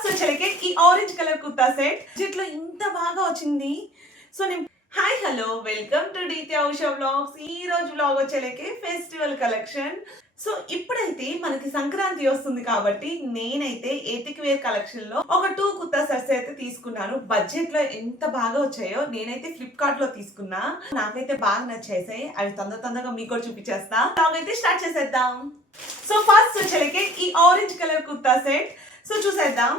First వచ్చేలకి ఈ orange colour kurta set జిట్లో ఇంత బాగా వచ్చింది. సో నేను hi hello welcome to Ditya Usha vlogs. ఈ రోజు వ్లాగ్ వచ్చేలకి ఫెస్టివల్ కలెక్షన్. సో ఇప్పుడైతే మనకి సంక్రాంతి వస్తుంది కాబట్టి నేనైతే ఎథిక్ వేర్ కలెక్షన్ లో ఒక 2 కుర్తా సెట్స్ అయితే తీసుకున్నాను. బడ్జెట్ లో ఎంత బాగా వచ్చాయో నేనైతే ఫ్లిప్కార్ట్ లో తీసుకున్నా. నాకైతే బాగా నచ్చేసాయి. అవి తొందరగా మీకు కూడా చూపించేస్తా. వ్లాగ్ అయితే స్టార్ట్ చేసేద్దాం. సో ఫస్ట్ వచ్చేలకి ఈ orange colour kurta set. So చూసేద్దాం.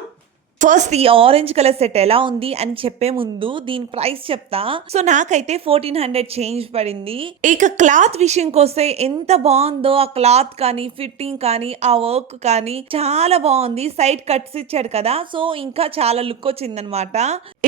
ఫస్ట్ ఈ ఆరెంజ్ కలర్ సెట్ ఎలా ఉంది అని చెప్పే ముందు దీని ప్రైస్ చెప్తా. సో నాకైతే 1400 చేంజ్ పడింది. ఇక క్లాత్ విషయంకి వస్తే ఎంత బాగుందో, ఆ క్లాత్ కానీ ఫిట్టింగ్ కానీ ఆ వర్క్ కానీ చాలా బాగుంది. సైడ్ కట్స్ ఇచ్చాడు కదా, సో ఇంకా చాలా లుక్ వచ్చింది అనమాట.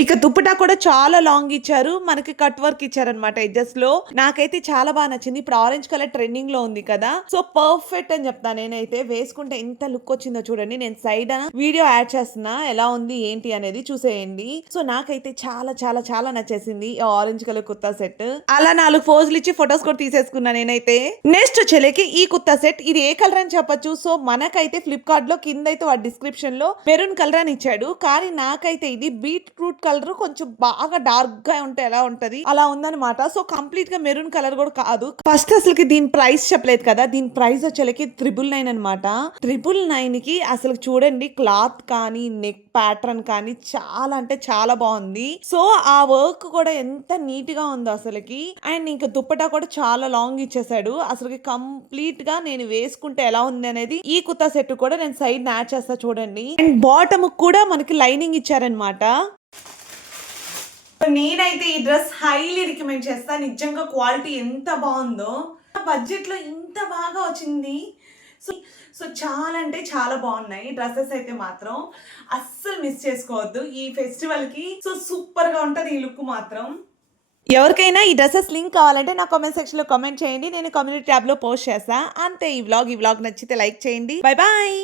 ఇక దుప్పటా కూడా చాలా లాంగ్ ఇచ్చారు, మనకి కట్ వర్క్ ఇచ్చారనమాట ఎడ్జెస్ లో. నాకైతే చాలా బాగా నచ్చింది. ఇప్పుడు ఆరెంజ్ కలర్ ట్రెండింగ్ లో ఉంది కదా, సో పర్ఫెక్ట్ అని చెప్తా. నేనైతే వేసుకుంటే ఎంత లుక్ వచ్చిందో చూడండి. నేను సైడ్ వీడియో యాడ్ చేస్తున్నా, ఎలా ఉంది ఏంటి అనేది చూసేయండి. సో నాకైతే చాలా చాలా చాలా నచ్చేసింది ఈ ఆరెంజ్ కలర్ కుర్తా సెట్. అలా 4 పోజులు ఇచ్చి ఫొటోస్ కూడా తీసేసుకున్నా నేనైతే. నెక్స్ట్ వచ్చేలకి ఈ కుర్తా సెట్. ఇది ఏ కలర్ అని చెప్పొచ్చు. సో మనకైతే ఫ్లిప్కార్ట్ లో కింద అయితే వాడి డిస్క్రిప్షన్ లో మెరూన్ కలర్ అని ఇచ్చాడు, కానీ నాకైతే ఇది బీట్రూట్ కలర్, కొంచెం బాగా డార్క్ గా ఉంటే ఎలా ఉంటది అలా ఉందన్నమాట. సో కంప్లీట్ గా మెరూన్ కలర్ కూడా కాదు. ఫస్ట్ అసలుకి దీని ప్రైస్ చెప్పలేదు కదా, దీని ప్రైస్ వచ్చేలకి 999 అనమాట. 999 కి అసలు చూడండి, క్లాత్ కానీ నెక్ ప్యాటర్న్ కానీ చాలా అంటే చాలా బాగుంది. సో ఆ వర్క్ కూడా ఎంత నీట్ గా ఉందో అసలుకి. అండ్ ఇంకా దుప్పటా కూడా చాలా లాంగ్ ఇచ్చేసాడు. అసలుకి కంప్లీట్ గా నేను వేసుకుంటే ఎలా ఉంది అనేది ఈ కుర్తా సెట్ కూడా నేను సైడ్ యాడ్ చేస్తా చూడండి. అండ్ బాటమ్ కూడా మనకి లైనింగ్ ఇచ్చారనమాట. నేనైతే ఈ డ్రెస్ హైలీ రికమెండ్ చేస్తా. నిజంగా క్వాలిటీ ఎంత బాగుందో, బడ్జెట్ లో ఇంత బాగా వచ్చింది. సో చాలా అంటే చాలా బాగున్నాయి డ్రెస్సెస్ అయితే మాత్రం అస్సలు మిస్ చేసుకోవద్దు ఈ ఫెస్టివల్ కి. సో సూపర్ గా ఉంటది ఈ లుక్ మాత్రం. ఎవరికైనా ఈ డ్రెస్సెస్ లింక్ కావాలంటే నా కామెంట్ సెక్షన్ లో కామెంట్ చేయండి, నేను కమ్యూనిటీ ట్యాబ్ లో పోస్ట్ చేస్తా. అంతే. ఈ వ్లాగ్ నచ్చితే లైక్ చేయండి. Bye bye.